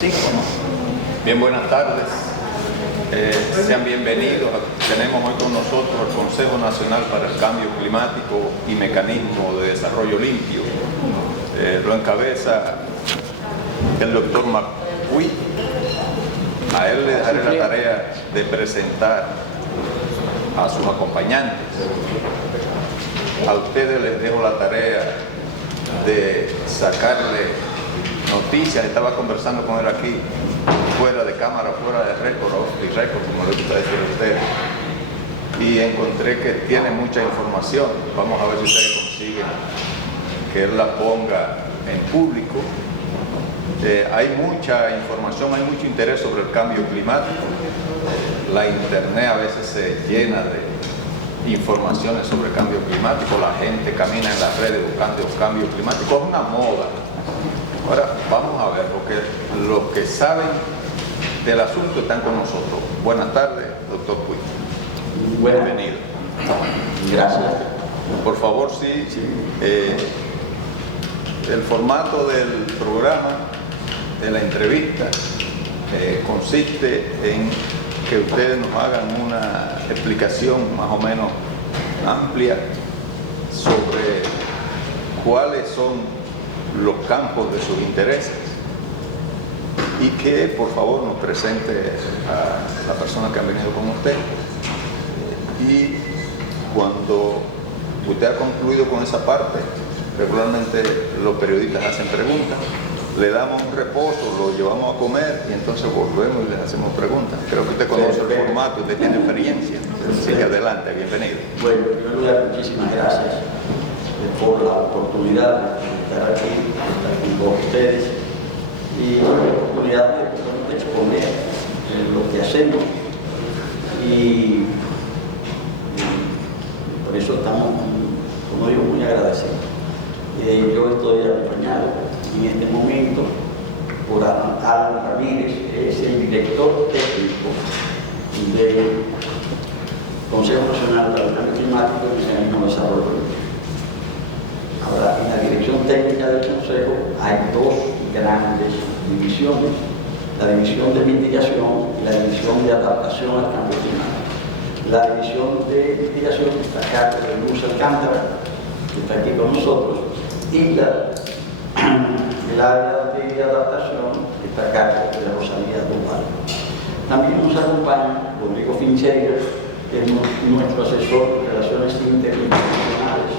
Bien, buenas tardes. Sean bienvenidos. Tenemos hoy con nosotros el Consejo Nacional para el Cambio Climático y Mecanismo de Desarrollo Limpio. Lo encabeza el doctor Marcuy. A él le dejaré la tarea de presentar a sus acompañantes. A ustedes les dejo la tarea de sacarle noticias. Estaba conversando con él aquí, fuera de cámara, fuera de récord, como le gusta decir a ustedes, y encontré que tiene mucha información. Vamos a ver si ustedes consiguen que él la ponga en público. Hay mucha información, hay mucho interés sobre el cambio climático. La internet a veces se llena de informaciones sobre el cambio climático. La gente camina en las redes buscando cambio climático. Es una moda. Ahora vamos a ver, los que saben del asunto están con nosotros. Buenas tardes, doctor Puy. Bienvenido. Gracias. Por favor, sí. El formato del programa, de la entrevista, consiste en que ustedes nos hagan una explicación más o menos amplia sobre cuáles son los campos de sus intereses y que por favor nos presente a la persona que ha venido con usted, y cuando usted ha concluido con esa parte, regularmente los periodistas hacen preguntas, le damos un reposo, lo llevamos a comer y entonces volvemos y les hacemos preguntas. Creo que usted conoce el formato, usted tiene experiencia. Sigue adelante, bienvenido. Bueno, en primer lugar, muchísimas gracias por la oportunidad de estar aquí con ustedes y la oportunidad de exponer lo que hacemos, y por eso estamos, como digo, muy agradecidos. Yo estoy acompañado en este momento por Alan Ramírez, que es el director técnico del Consejo Nacional para el Cambio Climático y Mecanismo de Desarrollo Limpio. Ahora, en la dirección técnica del Consejo hay dos grandes divisiones: la división de mitigación y la división de adaptación al cambio climático. La división de mitigación está a cargo de Luz Alcántara, que está aquí con nosotros, y el área de adaptación está a cargo de Rosalía Duval. También nos acompaña Rodrigo Fincheira, que es nuestro asesor de relaciones interinstitucionales,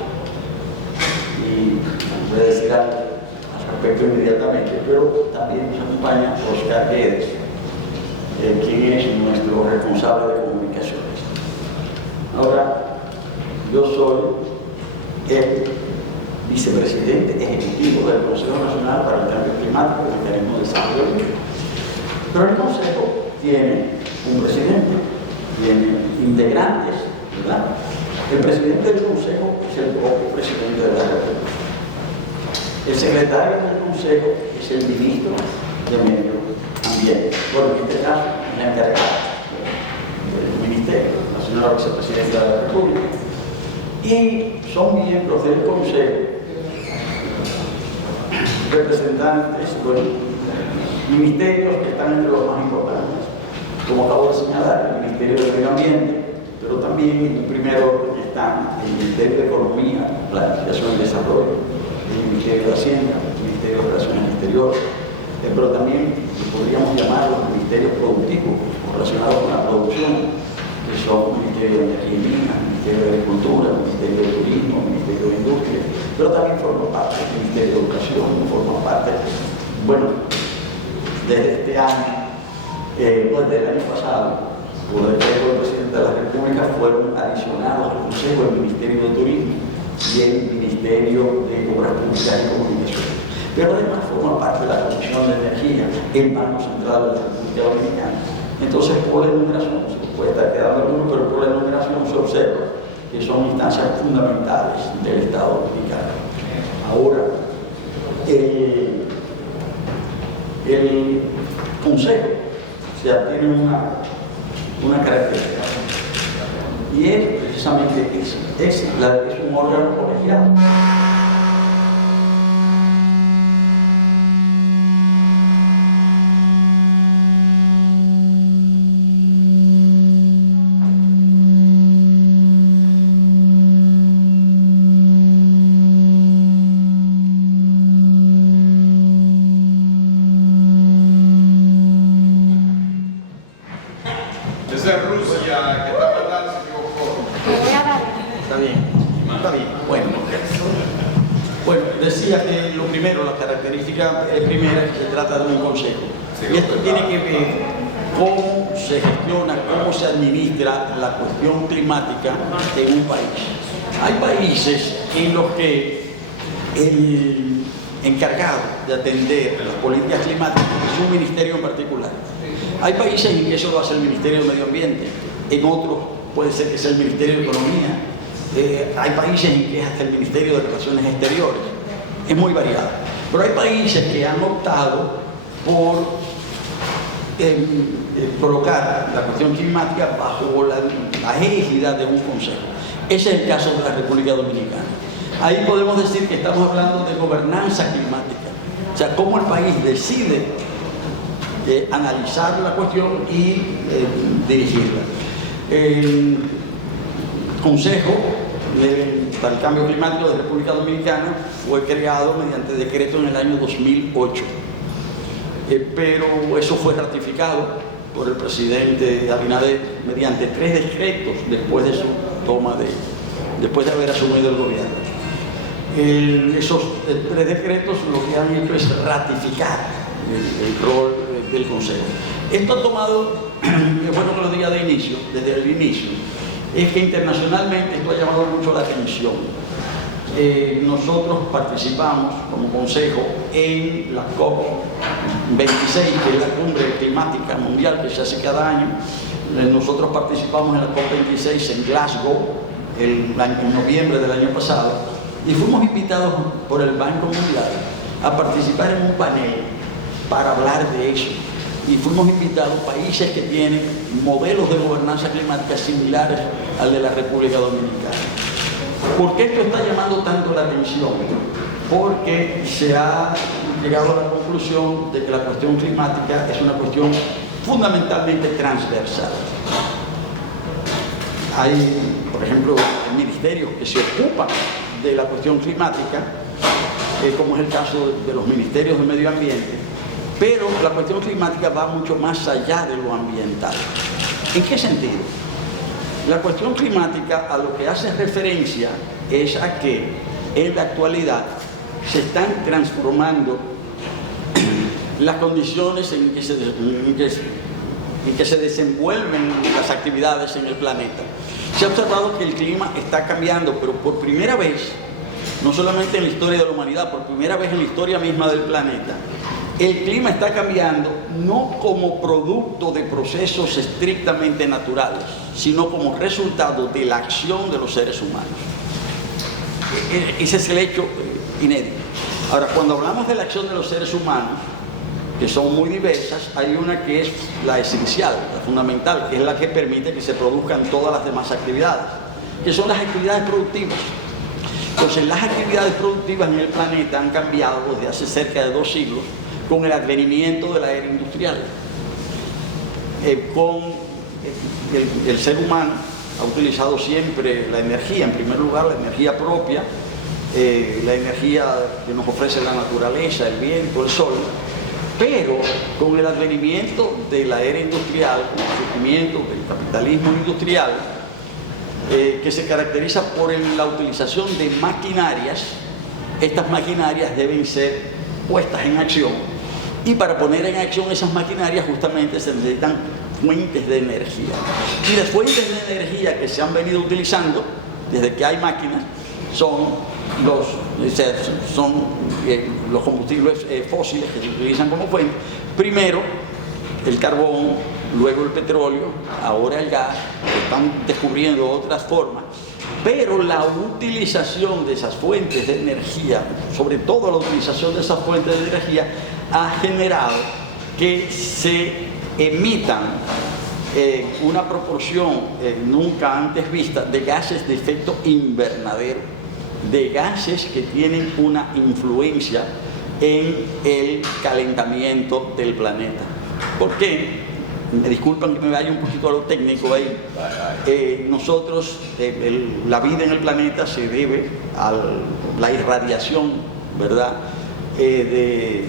y voy a decir algo al respecto inmediatamente, pero también nos acompaña Oscar Guedes, quien es nuestro responsable de comunicaciones. Ahora, yo soy el vicepresidente ejecutivo del Consejo Nacional para el Cambio Climático y Mecanismo de Desarrollo Limpio. Pero el Consejo tiene un presidente, tiene integrantes, ¿verdad? El presidente del Consejo es el propio presidente de la República. El secretario del Consejo es el ministro de Medio Ambiente. Bueno, en este caso, la encargada del ministerio, la señora vicepresidenta de la República. Y son miembros del Consejo representantes, ministerios que están entre los más importantes. Como acabo de señalar, el Ministerio del Medio Ambiente, pero también en el primer orden están el Ministerio de Economía, Planificación y Desarrollo, el Ministerio de Hacienda, el Ministerio de Relaciones Exteriores, pero también podríamos llamar los ministerios productivos relacionados con la producción, que son el Ministerio de Energía y Minas, el Ministerio de Agricultura, el Ministerio de Turismo, el Ministerio de Industria, pero también forma parte del Ministerio de Educación, forma parte, bueno, desde este año, desde el año pasado, por decreto del presidente de la República, fueron adicionados al Consejo el Ministerio de Turismo y el Ministerio de Obras Públicas y Comunicaciones. Pero además forma parte de la Comisión de Energía, el Banco Central de la República Dominicana. Entonces, por la enumeración, se puede estar quedando alguno, pero por la enumeración se observa que son instancias fundamentales del Estado dominicano. Ahora, el Consejo tiene una característica, y es precisamente es un órgano colegiado. Rusia, que está mandando, se equivocó. Está bien, está bien. Bueno, decía que lo primero, la característica primera, es que se trata de un consejo. Y esto tiene que ver cómo se gestiona, cómo se administra la cuestión climática en un país. Hay países en los que el encargado de atender las políticas climáticas es un ministerio en particular. Hay países en que eso lo hace el Ministerio de Medio Ambiente, en otros puede ser que sea el Ministerio de Economía, hay países en que es hasta el Ministerio de Relaciones Exteriores, es muy variado. Pero hay países que han optado por colocar la cuestión climática bajo la égida de un consejo. Ese es el caso de la República Dominicana. Ahí podemos decir que estamos hablando de gobernanza climática, o sea, cómo el país decide analizar la cuestión y dirigirla. El Consejo para el Cambio Climático de República Dominicana fue creado mediante decreto en el año 2008, pero eso fue ratificado por el presidente Abinader mediante 3 decretos después de su toma después de haber asumido el gobierno. Esos 3 decretos lo que han hecho es ratificar el rol del Consejo. Esto ha tomado, es bueno que lo diga desde el inicio, es que internacionalmente esto ha llamado mucho la atención. Nosotros participamos como Consejo en la COP26, que es la cumbre climática mundial que se hace cada año. Nosotros participamos en la COP26 en Glasgow en noviembre del año pasado y fuimos invitados por el Banco Mundial a participar en un panel para hablar de eso. Y fuimos invitados países que tienen modelos de gobernanza climática similares al de la República Dominicana. ¿Por qué esto está llamando tanto la atención? Porque se ha llegado a la conclusión de que la cuestión climática es una cuestión fundamentalmente transversal. Hay, por ejemplo, ministerios que se ocupan de la cuestión climática, como es el caso de los ministerios de medio ambiente, pero la cuestión climática va mucho más allá de lo ambiental. ¿En qué sentido? La cuestión climática a lo que hace referencia es a que en la actualidad se están transformando las condiciones en que se desenvuelven las actividades en el planeta. Se ha observado que el clima está cambiando, pero por primera vez, no solamente en la historia de la humanidad, por primera vez en la historia misma del planeta, el clima está cambiando no como producto de procesos estrictamente naturales, sino como resultado de la acción de los seres humanos. Ese es el hecho inédito. Ahora, cuando hablamos de la acción de los seres humanos, que son muy diversas, hay una que es la esencial, la fundamental, que es la que permite que se produzcan todas las demás actividades, que son las actividades productivas. Entonces, las actividades productivas en el planeta han cambiado desde hace cerca de 2 siglos con el advenimiento de la era industrial. El ser humano ha utilizado siempre la energía, en primer lugar la energía propia, la energía que nos ofrece la naturaleza, el viento, el sol, pero con el advenimiento de la era industrial, con el surgimiento del capitalismo industrial, que se caracteriza por la utilización de maquinarias, estas maquinarias deben ser puestas en acción. Y para poner en acción esas maquinarias justamente se necesitan fuentes de energía. Y las fuentes de energía que se han venido utilizando desde que hay máquinas son los combustibles fósiles que se utilizan como fuente. Primero el carbón, luego el petróleo, ahora el gas. Están descubriendo otras formas. Pero la utilización de esas fuentes de energía, sobre todo la utilización de esas fuentes de energía, ha generado que se emitan una proporción nunca antes vista de gases de efecto invernadero, de gases que tienen una influencia en el calentamiento del planeta. ¿Por qué? Me disculpan que me vaya un poquito a lo técnico ahí. Nosotros, la vida en el planeta se debe a la irradiación, ¿verdad?, de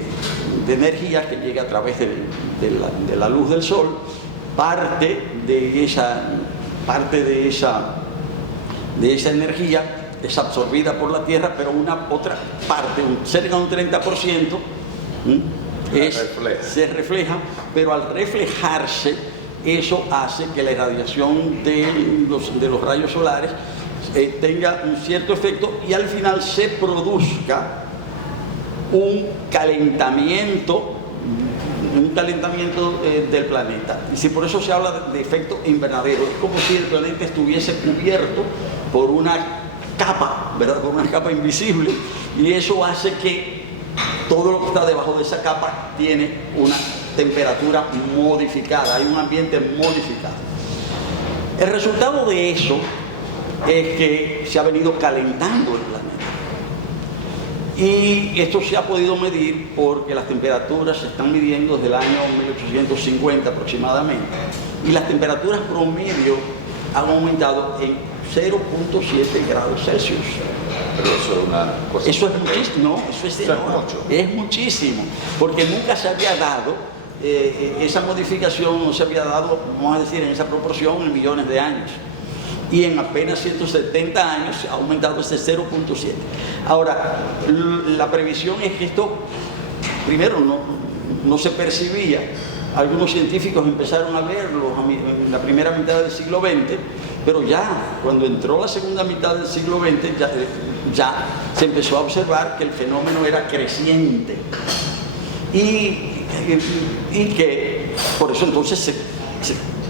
energía que llega a través de la luz del sol parte de esa energía es absorbida por la Tierra, pero una otra parte, cerca de un 30%, se refleja, pero al reflejarse, eso hace que la irradiación de los rayos solares tenga un cierto efecto y al final se produzca un calentamiento del planeta. Y si por eso se habla de efecto invernadero, es como si el planeta estuviese cubierto por una capa, ¿verdad? Por una capa invisible, y eso hace que todo lo que está debajo de esa capa tiene una temperatura modificada, hay un ambiente modificado. El resultado de eso es que se ha venido calentando el planeta. Y esto se ha podido medir porque las temperaturas se están midiendo desde el año 1850 aproximadamente. Y las temperaturas promedio han aumentado en 0.7 grados Celsius. Pero eso es una cosa... Eso es muchísimo, no, eso es enorme, es muchísimo, porque nunca se había dado, esa modificación no se había dado, vamos a decir, en esa proporción en millones de años. Y en apenas 170 años ha aumentado ese 0.7. Ahora, la previsión es que esto, primero, no se percibía. Algunos científicos empezaron a verlo en la primera mitad del siglo XX, pero ya cuando entró la segunda mitad del siglo XX, ya se empezó a observar que el fenómeno era creciente. Y que por eso entonces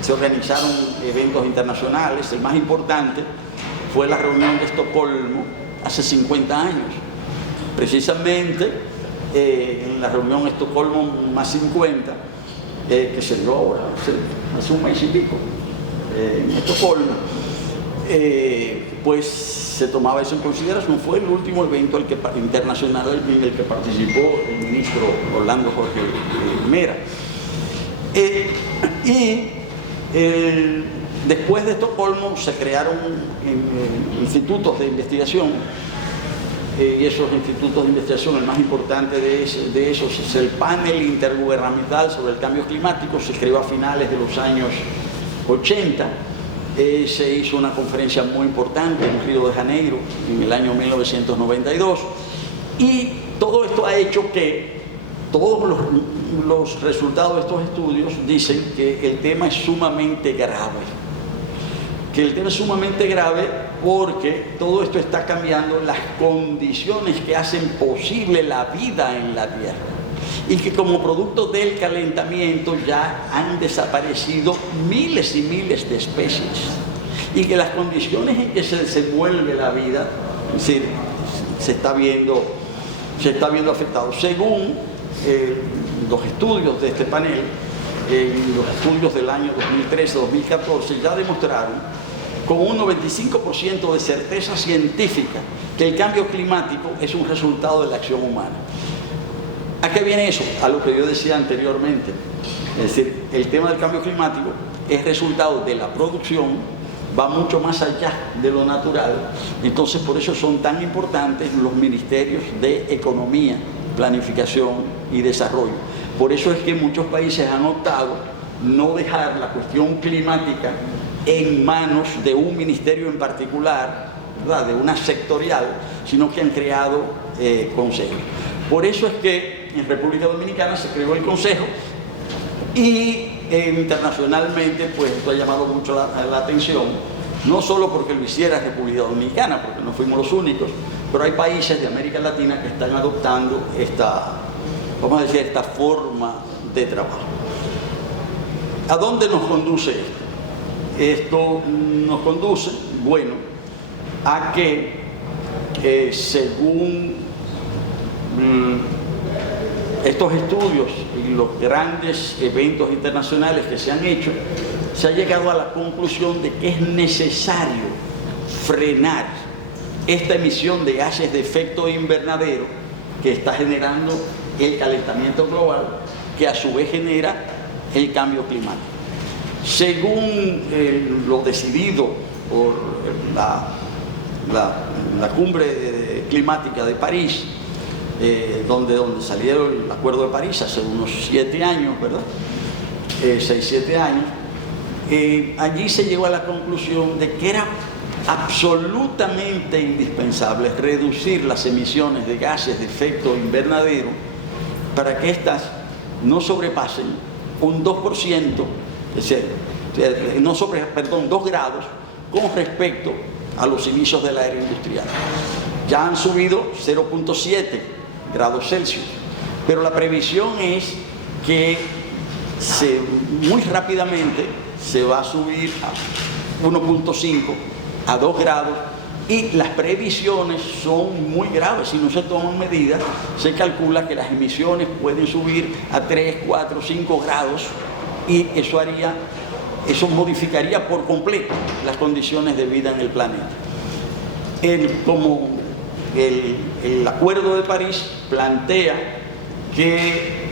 se organizaron eventos internacionales. El más importante fue la reunión de Estocolmo hace 50 años. Precisamente en la reunión de Estocolmo más 50, que se dio ahora, hace un mes y pico, en Estocolmo, pues se tomaba eso en consideración. Fue el último evento internacional en el que participó el ministro Orlando Jorge Mera. Después de Estocolmo se crearon institutos de investigación, y esos institutos de investigación, el más importante de esos es el Panel Intergubernamental sobre el Cambio Climático. Se creó a finales de los años 80, se hizo una conferencia muy importante en Río de Janeiro en el año 1992, y todo esto ha hecho que todos los resultados de estos estudios dicen que el tema es sumamente grave. Que el tema es sumamente grave porque todo esto está cambiando las condiciones que hacen posible la vida en la Tierra. Y que como producto del calentamiento ya han desaparecido miles y miles de especies. Y que las condiciones en que se desenvuelve la vida se está viendo afectado. Según los estudios de este panel, los estudios del año 2013-2014 ya demostraron con un 95% de certeza científica que el cambio climático es un resultado de la acción humana. ¿A qué viene eso? A lo que yo decía anteriormente. Es decir, el tema del cambio climático es resultado de la producción, va mucho más allá de lo natural. Entonces, por eso son tan importantes los ministerios de Economía, Planificación y Desarrollo. Por eso es que muchos países han optado no dejar la cuestión climática en manos de un ministerio en particular, ¿verdad?, de una sectorial, sino que han creado consejos. Por eso es que en República Dominicana se creó el consejo y internacionalmente pues esto ha llamado mucho la atención, no solo porque lo hiciera República Dominicana, porque no fuimos los únicos, pero hay países de América Latina que están adoptando esta forma de trabajo. ¿A dónde nos conduce esto? Esto nos conduce, bueno, a que según estos estudios y los grandes eventos internacionales que se han hecho, se ha llegado a la conclusión de que es necesario frenar esta emisión de gases de efecto invernadero que está generando el calentamiento global, que a su vez genera el cambio climático. Según lo decidido por la cumbre climática de París, donde salió el Acuerdo de París hace unos 7 años, ¿verdad? 6-7 años, allí se llegó a la conclusión de que era absolutamente indispensable reducir las emisiones de gases de efecto invernadero para que éstas no sobrepasen un 2%, es decir, 2 grados con respecto a los inicios de la era industrial. Ya han subido 0,7 grados Celsius, pero la previsión es que muy rápidamente se va a subir a 1,5 a 2 grados, y las previsiones son muy graves. Si no se toman medidas, se calcula que las emisiones pueden subir a 3, 4, 5 grados, y eso modificaría por completo las condiciones de vida en el planeta. Como el Acuerdo de París plantea que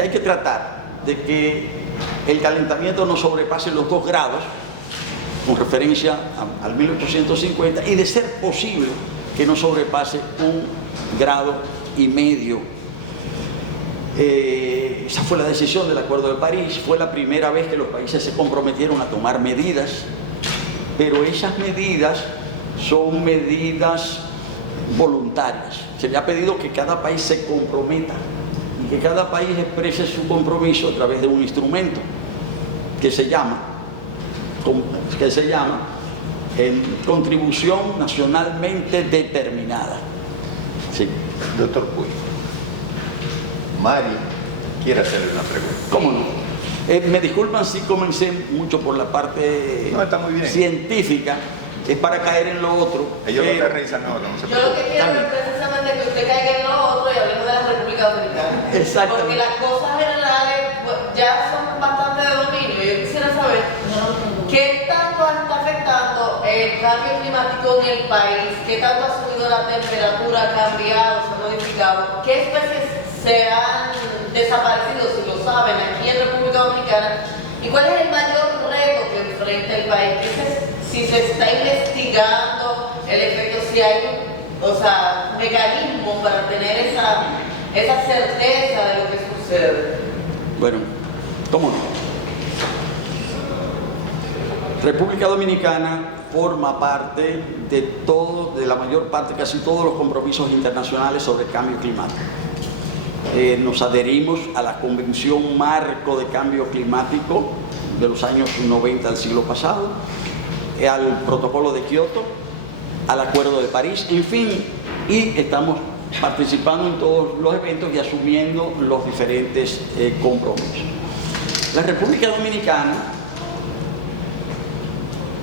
hay que tratar de que el calentamiento no sobrepase los 2 grados, con referencia al 1850, y de ser posible que no sobrepase 1,5 grados. Esa fue la decisión del Acuerdo de París. Fue la primera vez que los países se comprometieron a tomar medidas, pero esas medidas son medidas voluntarias. Se le ha pedido que cada país se comprometa y que cada país exprese su compromiso a través de un instrumento que se llama contribución nacionalmente determinada. Sí. Doctor Puy, Mari quiere hacerle una pregunta. ¿Cómo no? Me disculpan si comencé mucho por la parte está muy bien. Científica, es para caer en lo otro. Ellos no te revisan, no se preocupe. Yo lo que quiero es precisamente que usted caiga en lo otro y hablemos de la República Dominicana. Exacto. Porque las cosas generales ya son bastante de dominio. Yo quisiera saber qué tanto está afectando el cambio climático en el país, qué tanto ha subido la temperatura, ha cambiado, se ha modificado, qué especies se han desaparecido, si lo saben, aquí en República Dominicana, y cuál es el mayor reto que enfrenta el país. Si se está investigando el efecto, si hay mecanismos para tener esa certeza de lo que sucede. Bueno, ¿cómo no? República Dominicana forma parte de la mayor parte, casi todos los compromisos internacionales sobre el cambio climático. Nos adherimos a la Convención Marco de Cambio Climático de los años 90 del siglo pasado, al Protocolo de Kioto, al Acuerdo de París, en fin, y estamos participando en todos los eventos y asumiendo los diferentes compromisos. La República Dominicana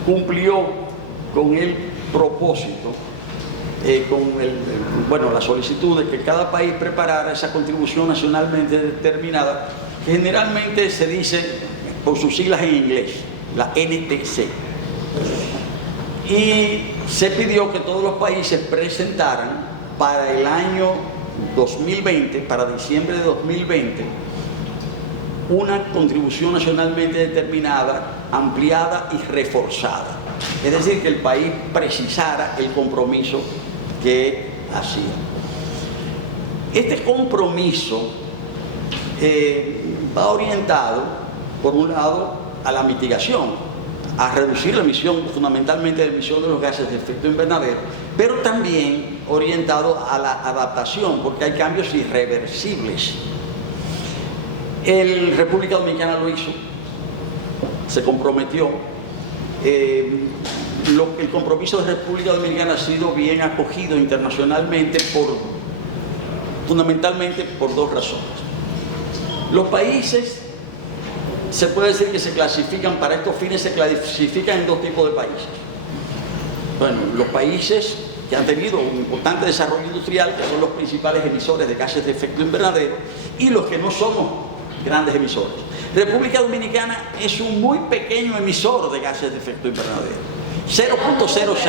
cumplió con el propósito, la solicitud de que cada país preparara esa contribución nacionalmente determinada, que generalmente se dice por sus siglas en inglés, la NTC. Y se pidió que todos los países presentaran para el año 2020, para diciembre de 2020, una contribución nacionalmente determinada, ampliada y reforzada. Es decir, que el país precisara el compromiso que hacía. Este compromiso va orientado, por un lado, a la mitigación, a reducir la emisión, fundamentalmente la emisión de los gases de efecto invernadero, pero también orientado a la adaptación, porque hay cambios irreversibles. La República Dominicana lo hizo, se comprometió. El compromiso de República Dominicana ha sido bien acogido internacionalmente fundamentalmente por 2 razones. Los países, se puede decir que se clasifican, para estos fines se clasifican en 2 tipos de países. Bueno, los países que han tenido un importante desarrollo industrial, que son los principales emisores de gases de efecto invernadero, y los que no somos grandes emisores. República Dominicana es un muy pequeño emisor de gases de efecto invernadero, 0.06%.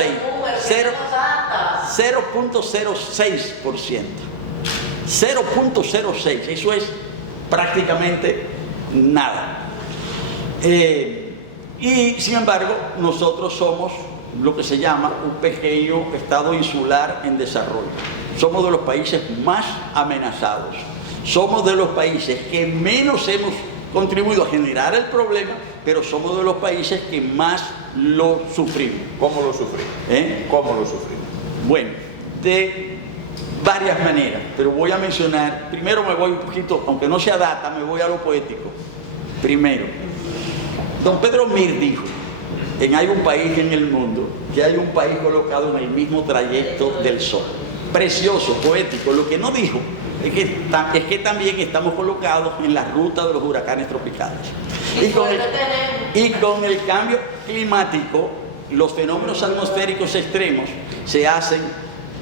0.06, eso es prácticamente nada. Y sin embargo, nosotros somos lo que se llama un pequeño estado insular en desarrollo. Somos de los países más amenazados. Somos de los países que menos hemos contribuido a generar el problema, pero somos de los países que más lo sufrimos. ¿Cómo lo sufrimos? ¿Cómo lo sufrimos? Bueno, de varias maneras, pero voy a mencionar, primero me voy un poquito, aunque no sea data, me voy a lo poético. Primero, don Pedro Mir dijo, hay un país en el mundo, que hay un país colocado en el mismo trayecto del sol. Precioso, poético. Lo que no dijo es que también estamos colocados en la ruta de los huracanes tropicales. Y con el cambio climático, los fenómenos atmosféricos extremos se hacen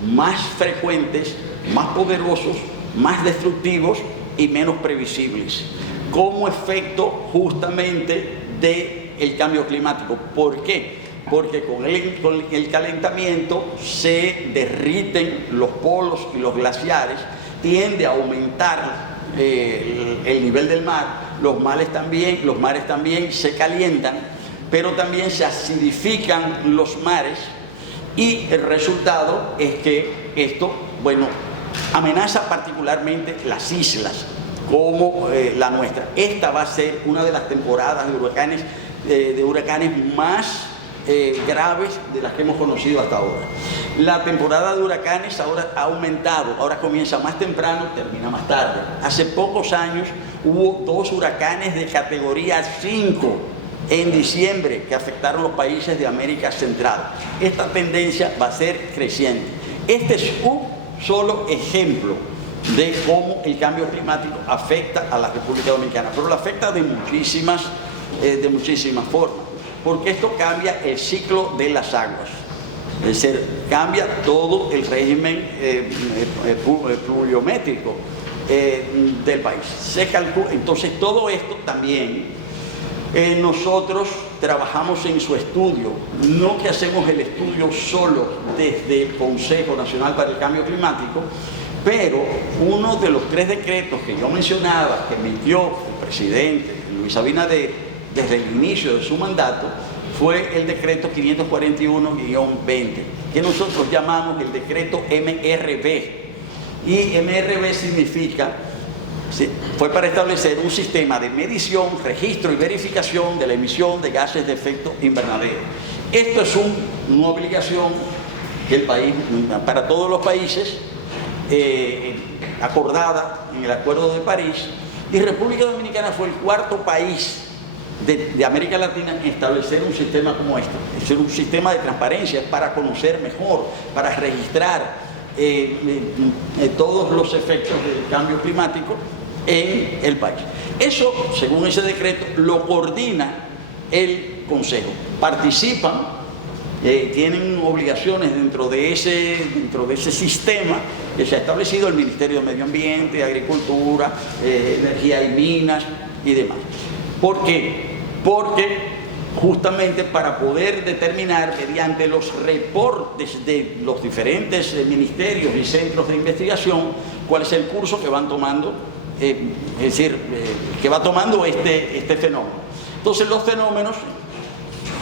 más frecuentes, más poderosos, más destructivos y menos previsibles, como efecto justamente del cambio climático. ¿Por qué? Porque con el calentamiento se derriten los polos y los glaciares, tiende a aumentar el nivel del mar, los mares también se calientan, pero también se acidifican los mares, y el resultado es que esto, bueno, amenaza particularmente las islas como la nuestra. Esta va a ser una de las temporadas de huracanes más graves de las que hemos conocido hasta ahora. La temporada de huracanes ahora ha aumentado, ahora comienza más temprano, termina más tarde. Hace pocos años hubo 2 huracanes de categoría 5 en diciembre que afectaron los países de América Central. Esta tendencia va a ser creciente. Este es un solo ejemplo de cómo el cambio climático afecta a la República Dominicana, pero lo afecta de muchísimas formas, porque esto cambia el ciclo de las aguas, es decir, cambia todo el régimen pluviométrico del país. Se calcula, entonces todo esto también nosotros trabajamos en su estudio, no que hacemos el estudio solo desde el Consejo Nacional para el Cambio Climático, pero uno de los 3 decretos que yo mencionaba que emitió el presidente Luis Abinader desde el inicio de su mandato fue el decreto 541-20, que nosotros llamamos el decreto MRV. Y MRV significa, fue para establecer un sistema de medición, registro y verificación de la emisión de gases de efecto invernadero. Esto es una obligación que el país, para todos los países, acordada en el Acuerdo de París, y República Dominicana fue el 4º país de América Latina en establecer un sistema como este, es decir, un sistema de transparencia para conocer mejor, para registrar todos los efectos del cambio climático en el país. Eso, según ese decreto, lo coordina el Consejo. Participan, tienen obligaciones dentro de ese sistema que se ha establecido el Ministerio de Medio Ambiente, Agricultura, Energía y Minas y demás. ¿Por qué? Porque justamente para poder determinar mediante los reportes de los diferentes ministerios y centros de investigación cuál es el curso que van tomando, es decir, que va tomando este fenómeno. Entonces los fenómenos,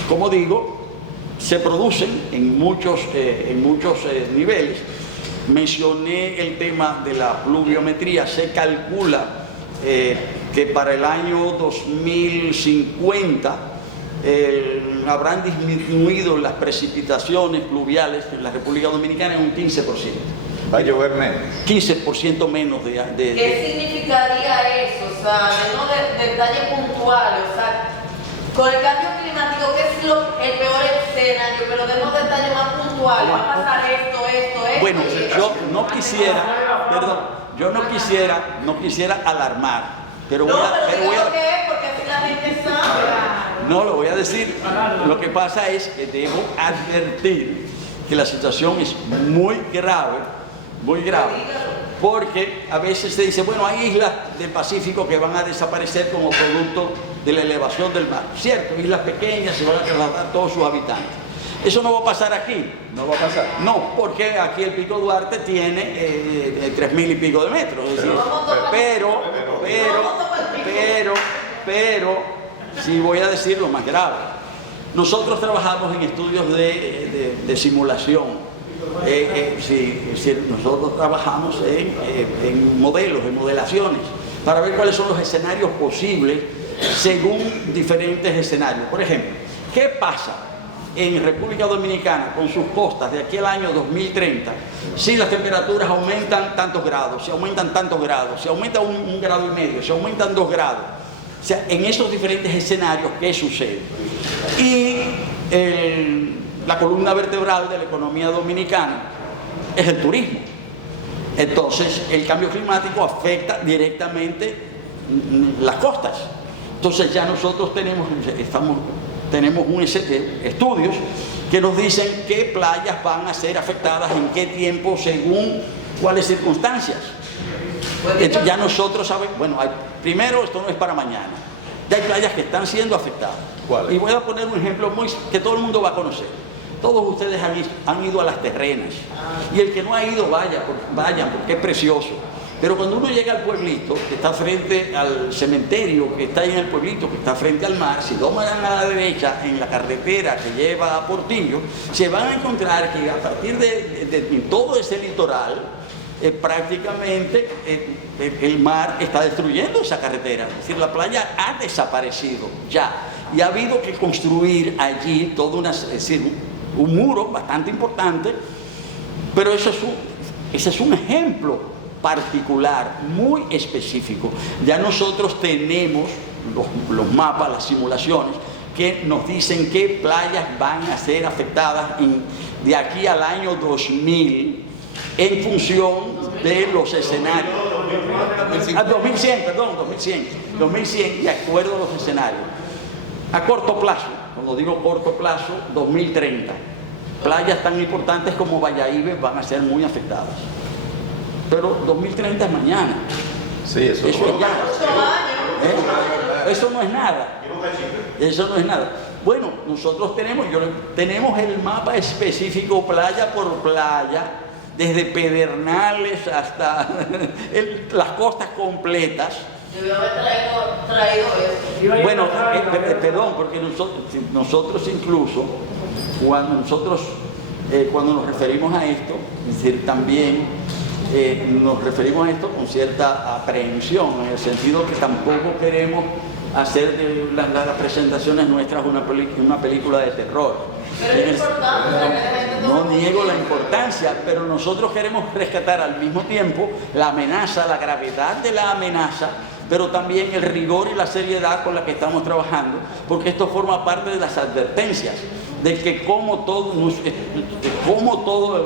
como digo, se producen en muchos niveles. Mencioné el tema de la pluviometría. Se calcula que para el año 2050 habrán disminuido las precipitaciones pluviales en la República Dominicana en un 15%. ¿Va a llover menos? 15% menos de... ¿Qué significaría eso? O sea, no de detalles puntuales, o sea, con el cambio climático, ¿qué es el peor escenario? Pero de los detalles más puntuales, va a pasar esto. Bueno, yo no quisiera alarmar, pero voy a... ¿Qué es? Porque así la gente sabe. No, lo voy a decir. Lo que pasa es que debo advertir que la situación es muy grave, porque a veces se dice, bueno, hay islas del Pacífico que van a desaparecer como producto de la elevación del mar. Cierto, islas pequeñas, se van a trasladar todos sus habitantes. Eso no va a pasar aquí. ¿No va a pasar? No, porque aquí el Pico Duarte tiene 3.000 y pico de metros. Es decir, pero, sí voy a decir lo más grave. Nosotros trabajamos en estudios de simulación. Es decir, nosotros trabajamos en modelos, en modelaciones. para ver cuáles son los escenarios posibles según diferentes escenarios. Por ejemplo, ¿qué pasa en República Dominicana con sus costas de aquí al año 2030 si las temperaturas aumentan tantos grados, si aumentan tantos grados, si aumenta un grado y medio, si aumentan 2 grados? O sea, en esos diferentes escenarios, ¿qué sucede? Y la columna vertebral de la economía dominicana es el turismo. Entonces, el cambio climático afecta directamente las costas. Entonces, ya nosotros tenemos estudios que nos dicen qué playas van a ser afectadas, en qué tiempo, según cuáles circunstancias. Entonces, ya nosotros sabemos, bueno, primero, esto no es para mañana. Ya hay playas que están siendo afectadas. ¿Cuáles? Y voy a poner un ejemplo que todo el mundo va a conocer. Todos ustedes han ido a las terrenas. Y el que no ha ido, vayan, porque es precioso. Pero cuando uno llega al pueblito, que está frente al cementerio, que está ahí en el pueblito, que está frente al mar, si toman a la derecha en la carretera que lleva a Portillo, se van a encontrar que a partir de todo ese litoral, prácticamente el mar está destruyendo esa carretera. Es decir, la playa ha desaparecido ya. Y ha habido que construir allí un muro bastante importante, pero ese es un ejemplo particular, muy específico. Ya nosotros tenemos los mapas, las simulaciones, que nos dicen qué playas van a ser afectadas de aquí al año 2000 en función de los escenarios. 2100, de acuerdo a los escenarios. A corto plazo, cuando digo corto plazo, 2030. Playas tan importantes como Bayahíbe van a ser muy afectadas. Pero 2030 es mañana. Sí, eso es ya. Eso no es nada. Eso no es nada. Bueno, nosotros tenemos el mapa específico playa por playa, desde Pedernales hasta las costas completas. Debió haber traído eso. Bueno, perdón, porque nosotros incluso, cuando nos referimos a esto, es decir, también nos referimos a esto con cierta aprehensión, en el sentido que tampoco queremos hacer de las presentaciones nuestras una película de terror. Pero es importante, no niego la importancia, pero nosotros queremos rescatar al mismo tiempo la amenaza, la gravedad de la amenaza, pero también el rigor y la seriedad con la que estamos trabajando, porque esto forma parte de las advertencias de que como todo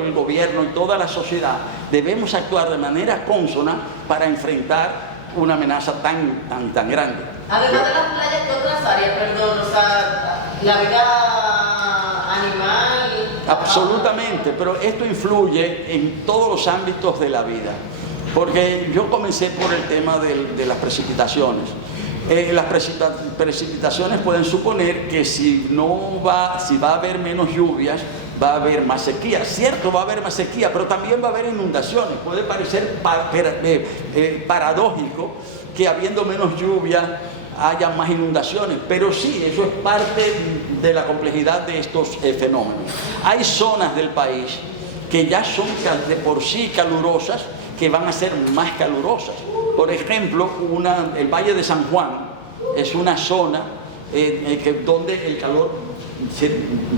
el gobierno y toda la sociedad debemos actuar de manera consona para enfrentar una amenaza tan grande. Además de las playas, ¿qué otras áreas? Perdón, o sea, la vida animal. Absolutamente, pero esto influye en todos los ámbitos de la vida. Porque yo comencé por el tema de las precipitaciones. Las precipitaciones pueden suponer que si va a haber menos lluvias, va a haber más sequía. Cierto, va a haber más sequía, pero también va a haber inundaciones. Puede parecer paradójico que habiendo menos lluvia haya más inundaciones, pero sí, eso es parte de la complejidad de estos fenómenos. Hay zonas del país que ya son de por sí calurosas, que van a ser más calurosas. Por ejemplo, el Valle de San Juan es una zona donde el calor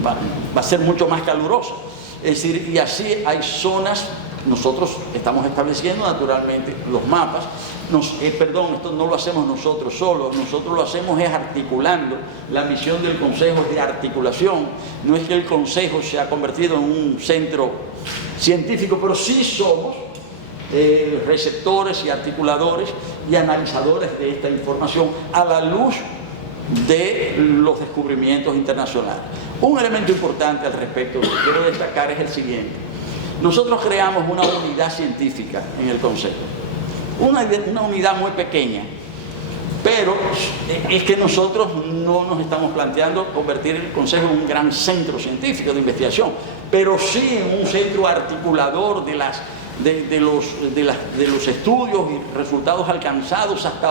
va a ser mucho más caluroso. Es decir, y así hay zonas, nosotros estamos estableciendo naturalmente los mapas. Esto no lo hacemos nosotros solos, nosotros lo hacemos es articulando. La misión del Consejo es de articulación. No es que el Consejo se ha convertido en un centro científico, pero sí somos receptores y articuladores y analizadores de esta información a la luz de los descubrimientos internacionales. Un elemento importante al respecto que quiero destacar es el siguiente. Nosotros creamos una unidad científica en el Consejo, una unidad muy pequeña, pero es que nosotros no nos estamos planteando convertir el Consejo en un gran centro científico de investigación, pero sí en un centro articulador de los estudios y resultados alcanzados hasta